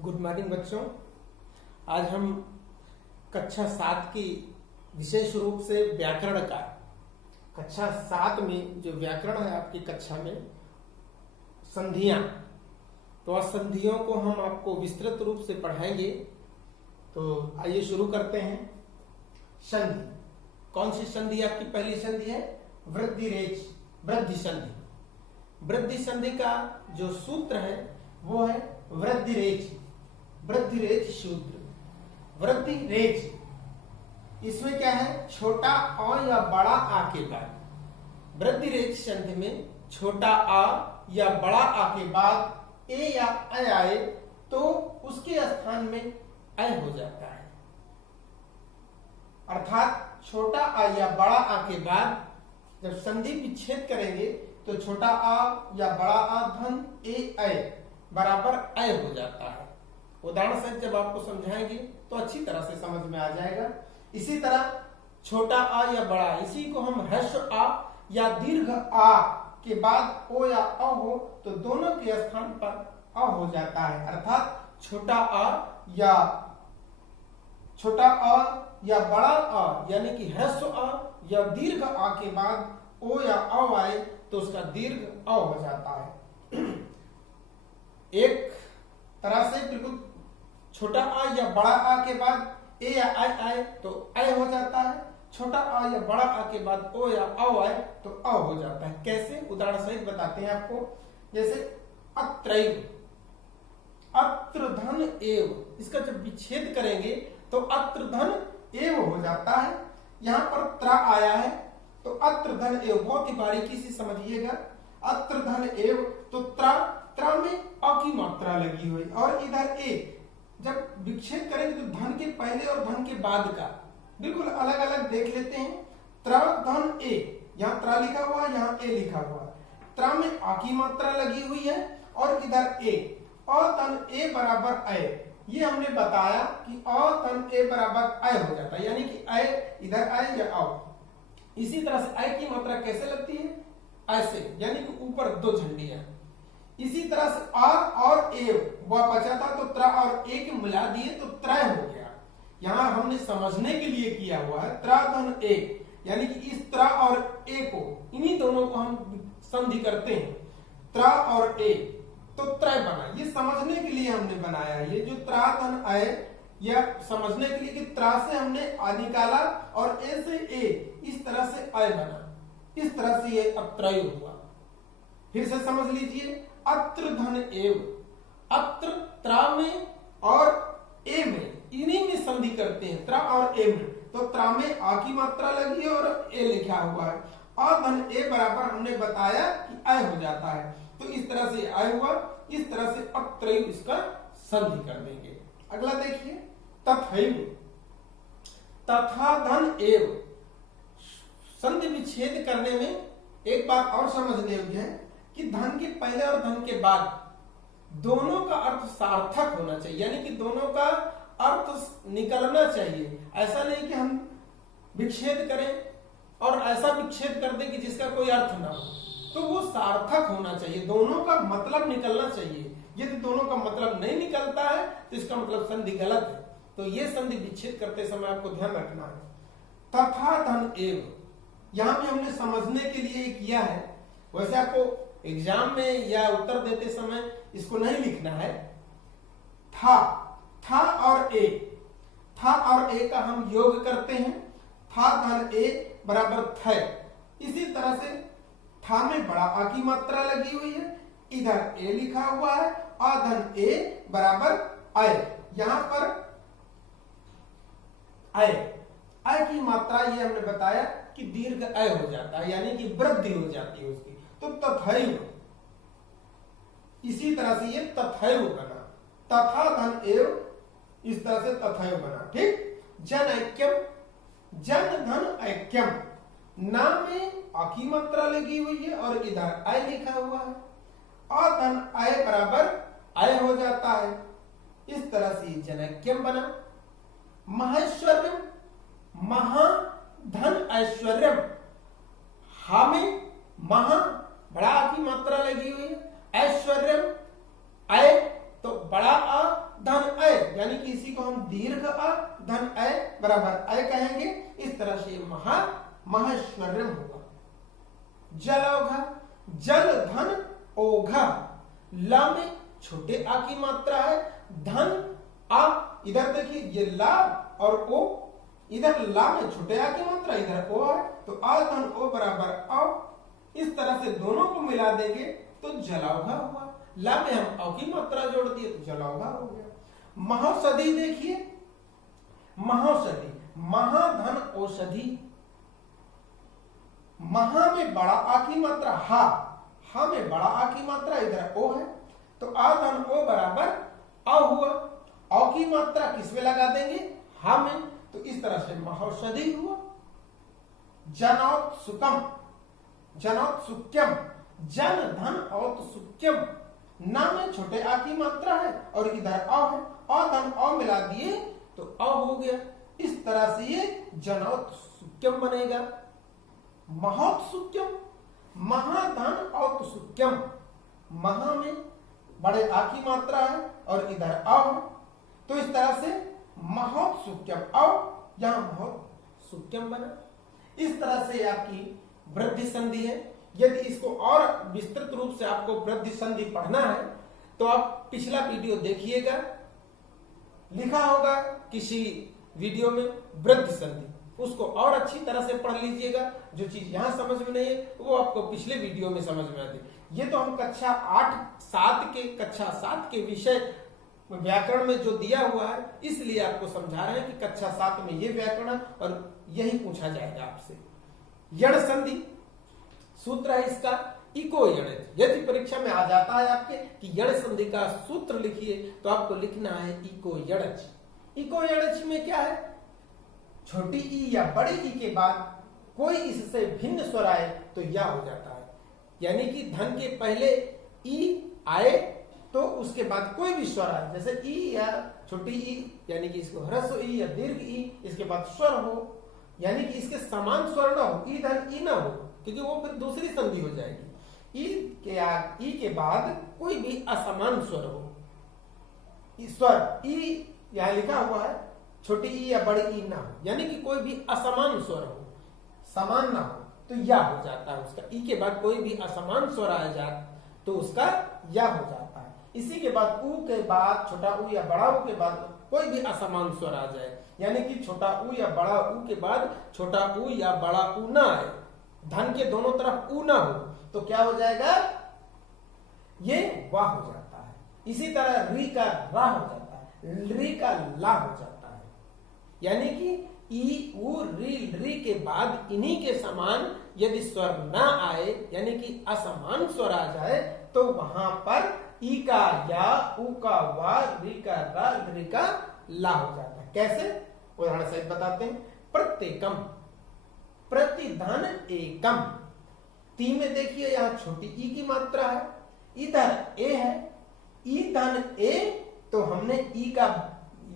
Good morning बच्चों। आज हम कक्षा 7 की विशेष रूप से व्याकरण का कक्षा 7 में जो व्याकरण है आपकी कक्षा में संधियां, तो आज संधियों को हम आपको विस्तृत रूप से पढ़ाएंगे। तो आइए शुरू करते हैं। संधि, कौन सी संधि आपकी पहली संधि है? वृद्धि रेच वृद्धि संधि। वृद्धि संधि का जो सूत्र है वो है वृद्धि रेच सूत्र। वृद्धि रेच इसमें क्या है? छोटा अ या बड़ा आ के बाद वृद्धि रेच संधि में छोटा आ या बड़ा आ के बाद ए या अ आए तो उसके स्थान में अ हो जाता है। अर्थात छोटा आ या बड़ा आ के बाद जब संधि विच्छेद करेंगे तो छोटा आ या बड़ा आ धन ए अ बराबर अ हो जाता है। उदाहरण से जब आपको समझाएंगे तो अच्छी तरह से समझ में आ जाएगा। इसी तरह छोटा आ या बड़ा, इसी को हम ह्रस्व आ या दीर्घ आ के बाद ओ या अ हो तो दोनों के स्थान पर अ हो जाता है। अर्थात छोटा आ या बड़ा आ यानी कि ह्रस्व आ या दीर्घ आ के बाद ओ या अ आए तो उसका दीर्घ अ हो जाता है। एक तरह से बिल्कुल छोटा आ या बड़ा आ के बाद ए या अ आए तो अ हो जाता है। छोटा आ या बड़ा आ के बाद ओ या अ आए तो अ हो जाता है। कैसे? उदाहरण सहित बताते हैं आपको। जैसे अत्रैव, अत्र धन एव, इसका जब विच्छेद करेंगे तो अत्र धन एव हो जाता है। यहां पर त्रा आया है तो अत्र धन एव, बहुत ही बारीकी से समझिएगा। अत्र धन एव तो त्रा में अ की मात्रा लगी हुई और इधर ए। जब विच्छेद करेंगे तो धन के पहले और धन के बाद का बिल्कुल अलग अलग देख लेते हैं। त्रा धन ए, यहाँ त्रा लिखा हुआ है, यहाँ ए लिखा हुआ है। त्रा में आ की मात्रा लगी हुई है और इधर ए। अ धन ए बराबर अ, ये हमने बताया कि अ धन ए बराबर अ हो जाता है, यानी कि अ इधर अ या अ। इसी तरह से अ की मात्रा कैसे लगती है? ऐसे, यानी कि ऊपर दो झंडियां। इसी तरह से आर और ए वह बचा था तो त्रा और ए के मिला दिए तो त्रय हो गया। यहां हमने समझने के लिए किया हुआ है त्रा धन ए, यानी कि इस त्रा और ए को, इन्हीं दोनों को हम संधि करते हैं। त्रा और ए तो त्रय बना, ये समझने के लिए हमने बनाया है। ये जो त्रा धन अ, यह समझने के लिए कि त्रा से हमने आ निकाला और ए से ए, इस तरह से अ बना, इस तरह से ये अब त्रय हुआ। फिर से समझ लीजिए, अत्र धन एव, अत्र त्रा में और ए में, इन्हीं में संधि करते हैं त्रा और ए में। तो त्रा में आ की मात्रा लगी है और ए लिखा हुआ है। अ धन ए बराबर हमने बताया कि अ हो जाता है। तो इस तरह से अ हुआ, इस तरह से अत्रैव इसका संधि कर देंगे। अगला देखिए, तथैव, तथा धन एव। संधि विच्छेद करने में एक बात और समझने योग्य है कि धन के पहले और धन के बाद दोनों का अर्थ सार्थक होना चाहिए, यानी कि दोनों का अर्थ निकलना चाहिए। ऐसा नहीं कि हम विच्छेद करें और ऐसा विच्छेद कर दें कि जिसका कोई अर्थ ना हो, तो वो सार्थक होना चाहिए, दोनों का मतलब निकलना चाहिए। यदि दोनों का मतलब नहीं निकलता है तो इसका मतलब संधि गलत है। तो ये संधि विच्छेद करते समय आपको ध्यान रखना है। तथा धन एव, यहां भी हमने समझने के लिए किया है। वैसे आपको एग्जाम में या उत्तर देते समय इसको नहीं लिखना है। था और ए, था और ए का हम योग करते हैं। था धन ए बराबर थ। इसी तरह से था में बड़ा आ की मात्रा लगी हुई है, इधर ए लिखा हुआ है। अ धन ए बराबर अ, यहां पर अ की मात्रा ये हमने बताया कि दीर्घ अ हो जाता है, यानी कि वृद्धि हो जाती है उसकी। तो तथैव, इसी तरह से ये तथैव बना। तथा धन एव, इस तरह से तथैव बना। ठीक। जन ऐक्यम, जन धन ऐक्यम, ना में आ की मात्रा लगी हुई है और इधर अ लिखा हुआ है। अ धन अ बराबर अ हो जाता है। इस तरह से जनैक्यम बना। महेश्वर्यम, महा धन ऐश्वर्यम, हा में महा बड़ा आ की मात्रा लगी हुई है, ऐश्वर्यम अय तो बड़ा आ धन बराबर अय कहेंगे। इस तरह से महाश्वर्यम होगा। जलौघा, जल धन ओघा, ला में छोटे आ की मात्रा है, धन आ, इधर देखिए ये ला और ओ, इधर ला में छोटे आ की मात्रा, इधर ओ है, तो आ धन ओ बराबर आओ। इस तरह से दोनों को मिला देंगे तो जलौघा हुआ। ला में हम औ की मात्रा जोड़ दिए तो जलौघा हो गया। महौषधि देखिए, महौषधि, महाधन औषधि, महा में बड़ा आ की मात्रा हा में बड़ा आ की मात्रा, इधर ओ है, तो आ धन ओ बराबर अ हुआ। औ की मात्रा किसमें लगा देंगे? हा में, तो इस तरह से महौषधि हुआ। जनौत्सुकम, जनौत्सुक्यम, जन धन औत्सुक्यम, ना में छोटे आ की मात्रा है और इधर अ है, अ धन अ मिला दिए तो अ हो गया। इस तरह से ये जनौत्सुक्यम बनेगा। महोत्सुक्यम, महाधन औत्सुक्यम, महा में बड़े आ की मात्रा है और इधर अ है, तो इस तरह से महोत्सुक्यम अ, यहां महोत्सुक्यम बना। इस तरह से आपकी वृद्धि संधि है। यदि इसको और विस्तृत रूप से आपको वृद्धि संधि पढ़ना है तो आप पिछला वीडियो देखिएगा, लिखा होगा किसी वीडियो में वृद्धि संधि, उसको और अच्छी तरह से पढ़ लीजिएगा। जो चीज यहां समझ में नहीं है वो आपको पिछले वीडियो में समझ में आती। ये तो हम कक्षा 7 के विषय व्याकरण में जो दिया हुआ है इसलिए आपको समझा रहे हैं कि कक्षा 7 में ये व्याकरण और यही पूछा जाएगा आपसे। यण संधि सूत्र है इसका इको यणच। यदि परीक्षा में आ जाता है आपके कि यण संधि का सूत्र लिखिए तो आपको लिखना है इको यणच। इको यणच में क्या है? छोटी ई या बड़ी ई के बाद कोई इससे भिन्न स्वर आए तो या हो जाता है। यानी कि धन के पहले ई आए तो उसके बाद कोई भी स्वर आए, जैसे ई या छोटी ई, यानी कि इसको ह्रस्व ई या दीर्घ ई, इसके बाद स्वर हो, यानी कि इसके समान स्वर ना हो, ई धन ई ना हो, क्योंकि वो फिर दूसरी संधि हो जाएगी। ई के बाद कोई भी असमान स्वर हो। स्वर ई यहां लिखा हुआ है, छोटी ई या बड़ी ई ना हो, यानी कि कोई भी असमान स्वर हो, समान ना हो तो या हो जाता है उसका। ई के बाद कोई भी असमान स्वर आ जाए तो उसका या हो जाता है। इसी के बाद ऊ के बाद छोटा ऊ या बड़ा ऊ के बाद कोई भी असमान स्वर आ जाए, यानी कि छोटा ऊ या बड़ा ऊ के बाद छोटा ऊ या बड़ा ऊ ना आए, धन के दोनों तरफ ऊ ना हो, तो क्या हो जाएगा? ये वाह हो जाता है। इसी तरह री का रा हो जाता है, री का ला हो जाता है। यानी कि ई उ री री के बाद इन्हीं के समान यदि स्वर ना आए, यानी कि असमान स्वर आ जाए, तो वहां पर ई का या, उ का वा, री का रा, री का ला हो जाता है। कैसे? उदाहरण सहित बताते हैं। प्रत्येकम, प्रतिधन एकम, ती में देखिए यहां छोटी ई की मात्रा है, इधर ए है, ई धन ए, तो हमने ई का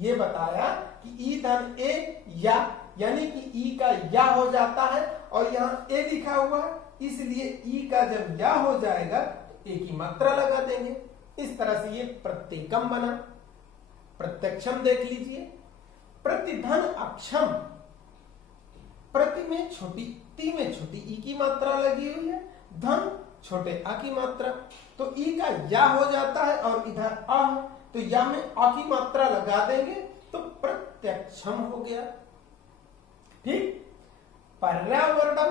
ये बताया कि ई धन ए या, यानी कि ई का या हो जाता है और यहाँ ए लिखा हुआ है, इसलिए ई का जब या हो जाएगा तो ए की मात्रा लगा देंगे। इस तरह से ये प्रत्येकम बना। प्रत्यक्षम देख लीजिए। प्रतिधन अक्षम, प्रति में छोटी, ती में छोटी ई की मात्रा लगी हुई है, धन छोटे आ की मात्रा, तो ई का या हो जाता है और इधर आ है, तो या में आ की मात्रा लगा देंगे तो प्रत्यक्षम हो गया। ठीक। पर्यावरणम,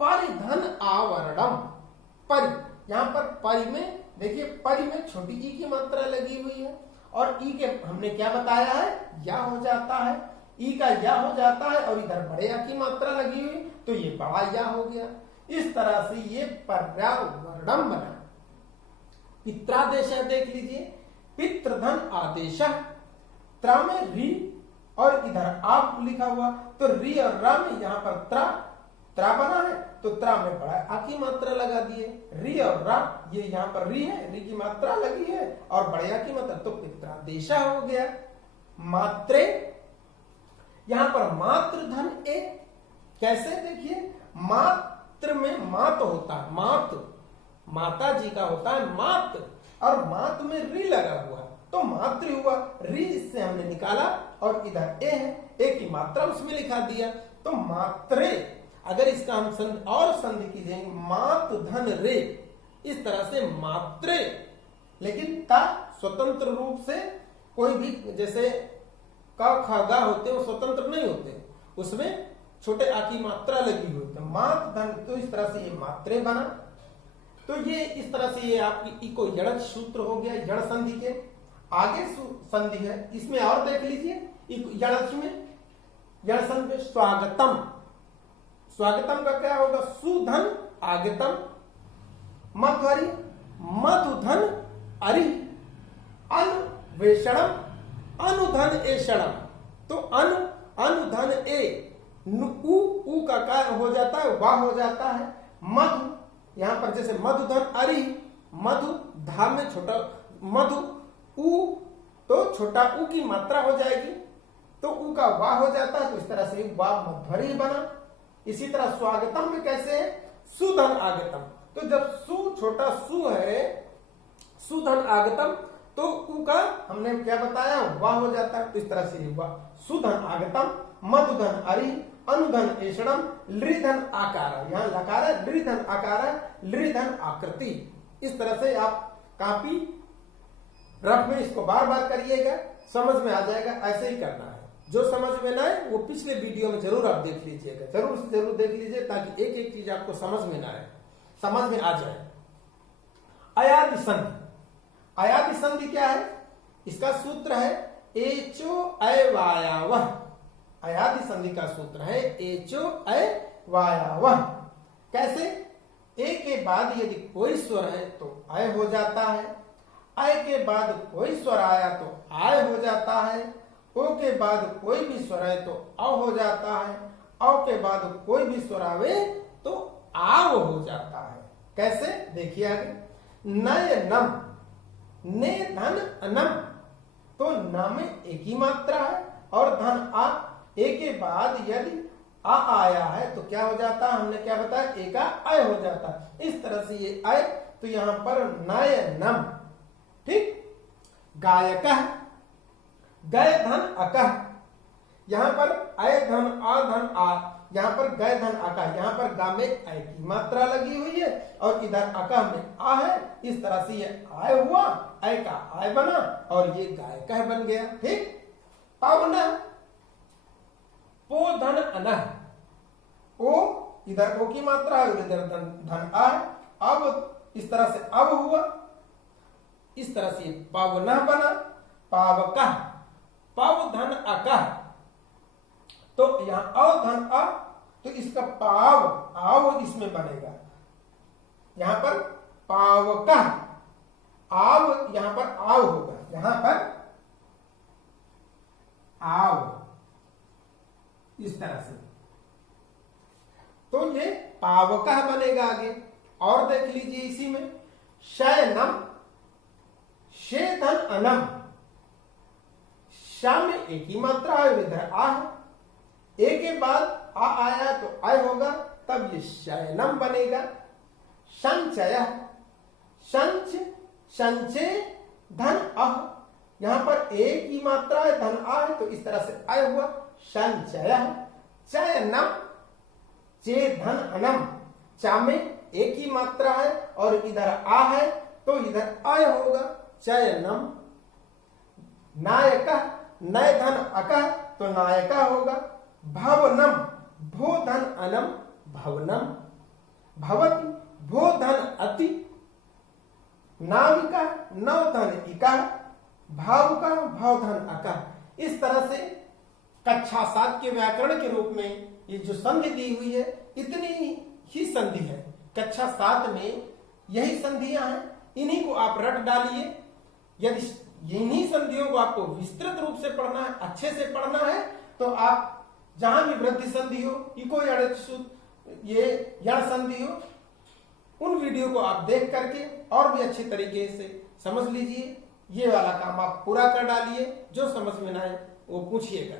परिधन आवरणम, परि, यहां पर परि में देखिए, परि में छोटी ई की मात्रा लगी हुई है और ई के हमने क्या बताया है? या हो जाता है, ई का या हो जाता है और इधर बड़े या की मात्रा लगी हुई, तो ये बड़ा या हो गया। इस तरह से ये पर्यावरणम बना। पित्रादेश देख लीजिए। पितृधन आदेश, त्रा में री और इधर आप लिखा हुआ, तो री और रा में यहाँ पर त्रा बना है, तो त्रा में बड़ा आ की मात्रा लगा दिए। री और रा, ये यहाँ पर री है, री की मात्रा लगी है और बड़े आ की मात्रा, तो पित्रादेश हो गया। मात्रे, यहां पर मात्र धन ए, कैसे? देखिए, मात्र में मात होता है, मात माता जी का होता है मात, और मात में री लगा हुआ तो मातृ हुआ। री से हमने निकाला और इधर ए है, एक ही मात्रा उसमें लिखा दिया। तो मात्रे, अगर इसका हम संधि कीजिए मात धन रे, इस तरह से मात्रे, लेकिन ता स्वतंत्र रूप से कोई भी, जैसे क ख ग होते वो स्वतंत्र नहीं होते, उसमें छोटे आ की मात्रा लगी हुई, तो मात धन, तो इस तरह से ये मात्रे बना। तो ये इस तरह से ये आपकी इको जड़ सूत्र हो गया जड़ संधि के। आगे संधि है, इसमें और देख लीजिए जड़ में, जड़ संधि में स्वागतम, स्वागतम का क्या होगा, सुधन आगतम, मध्वरी मधुधन अरि, अन्वेषणम अनुधन एषणम। तो अनुधन ए, उ का क्या हो जाता है, वाह हो जाता है। मधु, यहां पर जैसे मधुधन अरि, मधु धा में छोटा मधु, उ तो छोटा उ की मात्रा हो जाएगी, तो उ का वाह हो जाता है, तो इस तरह से वाह मध्वरी बना। इसी तरह स्वागतम में कैसे है, सुधन आगतम, तो जब सु छोटा सु है, सुधन आगतम, तो उ का हमने क्या बताया, वाह हो जाता है, तो इस तरह से वाह सुधन आगतम, मधुधन अरि, अनुधन एषणम, लृधन आकार, यहाँ लकार है, लृधन आकार, लृधन आकृति। इस तरह से आप कॉपी रफ में इसको बार बार करिएगा, समझ में आ जाएगा। ऐसे ही करना है, जो समझ में ना आए वो पिछले वीडियो में जरूर आप देख लीजिएगा, जरूर से जरूर देख लीजिए, ताकि एक एक चीज आपको समझ में ना आए, समझ में आ जाए। अयादि संधि, अयादि संधि क्या है, इसका सूत्र है एचो अयवायावह। अयादि संधि का सूत्र है एचो अयवायावह। कैसे, ए के बाद यदि कोई स्वर है तो अय हो जाता है, अय के बाद कोई स्वर आया तो आय हो जाता है, ओ के बाद कोई भी स्वर है तो अ हो जाता है, औ के बाद कोई भी स्वर आवे तो आव हो जाता है। कैसे, देखिए आगे, नय नम, ने धन अनम, तो न में एक ही मात्रा है, और धन आ, ए के बाद यदि आ आया है तो क्या हो जाता है, हमने क्या बताया, ए का अय हो जाता है। इस तरह से ये अय, तो यहां पर नय नम, ठीक। गायक, गय धन अकह, यहां पर अय धन आ धन आ, यहां पर गय धन अकह, यहां पर गा में अय की मात्रा लगी हुई है और इधर अकह में आ है। इस तरह से ये आय हुआ, अय का आय बना और ये गायक बन गया, ठीक। पवन, पो धन अनह, ओ इधर ओ की मात्रा है और इधर धन आ है। अब इस तरह से अब हुआ, इस तरह से पावना बना, पावकह, पाव धन अकह, तो यहां अ धन अ, तो इसका पाव आव इसमें बनेगा, यहां पर पावकह, आव यहां पर आव होगा, यहां पर आव, इस तरह से, तो ये पावकह बनेगा आगे। और देख लीजिए इसी में, शयनम, शे धन अनम, शा में एक ही मात्रा है और इधर आ है, ए के बाद आ आया तो आय होगा, तब ये शयनम बनेगा। संचय, संच, संचय धन अह, यहां पर एक ही मात्रा है, धन आ है, तो इस तरह से आय हुआ, संचय। चयनम, चे धन अनम, चा में एक ही मात्रा है और इधर आ है, तो इधर आय होगा, चयनम। नायक, नय धन अकह, तो नायका होगा। भवनम, भो धन अनम, भवनम। भवति, भो धन अति, नाविका, नव धन इका, भावुका, भाव धन अका। इस तरह से कक्षा 7 के व्याकरण के रूप में ये जो संधि दी हुई है, इतनी ही संधि है। कक्षा 7 में यही संधियां हैं, इन्हीं को आप रट डालिए। यदि इन्हीं संधियों को आपको विस्तृत रूप से पढ़ना है, अच्छे से पढ़ना है, तो आप जहां भी वृद्धि संधि हो, इको ये यण संधि हो, उन वीडियो को आप देख करके और भी अच्छे तरीके से समझ लीजिए। ये वाला काम आप पूरा कर डालिए, जो समझ में ना आए वो पूछिएगा।